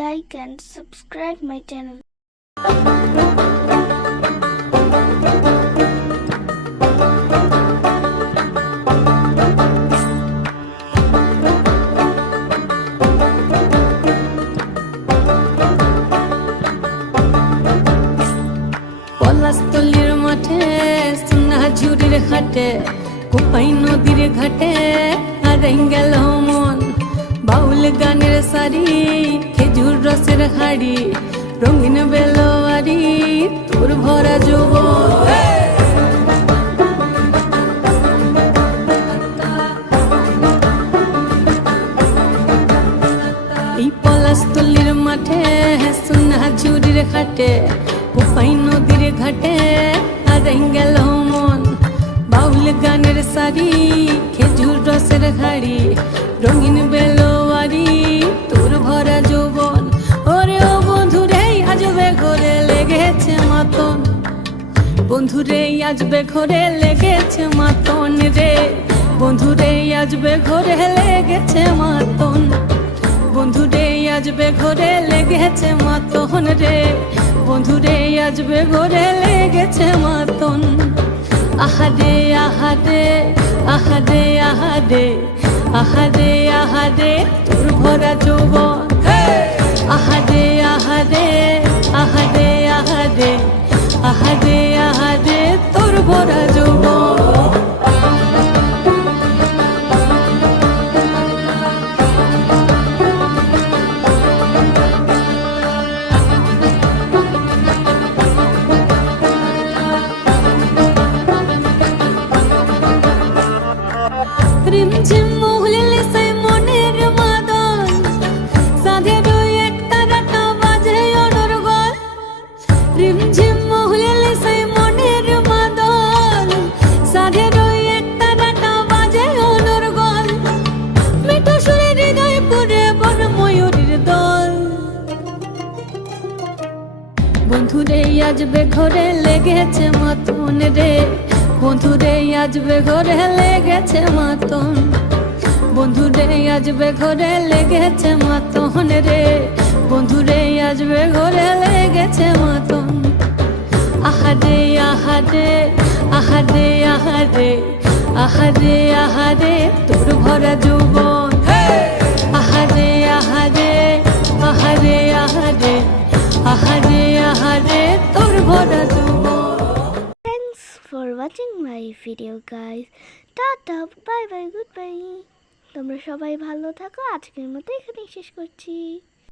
like and subscribe my channel. পলাশতলির মাঠে সোনা ঝুড়ির ঘাটে কোপাই নদীর ঘাটে হারাই গেল মন বাউল গানের শাড়ি খেজুর রসের হাড়ি রঙিন বেলোয়ারি তোর ভরা যৌবন এই পলাশতলির মাঠে সোনা ঝুড়ির ঘাটে কোপাই নদীর ঘাটে হারাই গেল মন বাউল গানের শাড়ি খেজুর রসের হাড়ি রঙিন বেলোয়ারি তোর ভরা যৌবন ওরে ও বন্ধুরে আজবে ঘরে লেগেছে মাতন বন্ধুরে আজবে ঘরে লেগেছে মাতন রে বন্ধুরে আজবে ঘরে লেগেছে মাতন বন্ধুরে আজবে ঘরে লেগেছে মাতন রে বন্ধুরে আজবে ঘরে লেগেছে মাতন আহারে আহারে আহারে আহারে আহারে আহারে তোর ভরা যৌবন আহারে আহারে আহারে আহারে আহারে আহারে তোর ভরা যৌবন রিমঝিম মহুলিলে সে মনের মাদন সাধের একটা রাটা বাজে অনর্গল রিমঝিম মহুলিলে সে মনের মাদন সাধের একটা রাটা বাজে অনর্গল মিঠু সুরে হৃদয় পুরে বন ময়ূরীর দল বন্ধুরে আজবে ঘরে লেগেছে মাতন রে বন্ধুরে আজবে ঘরে লেগেছে মাতন বন্ধুরে আজবে ঘরে লেগেছে মাতন রে বন্ধুরে আজবে ঘরে লেগেছে মাতন আহারে আহারে আহারে আহারে আহারে আহারে তোর ভরা যৌবন আহারে আহারে আহারে আহারে আহারে আহারে তোর ভরা যৌবন For watching my video guys. Tata, bye bye, good bye. তোমরা সবাই ভালো থাকো, আজকের মতো এখানেই শেষ করছি।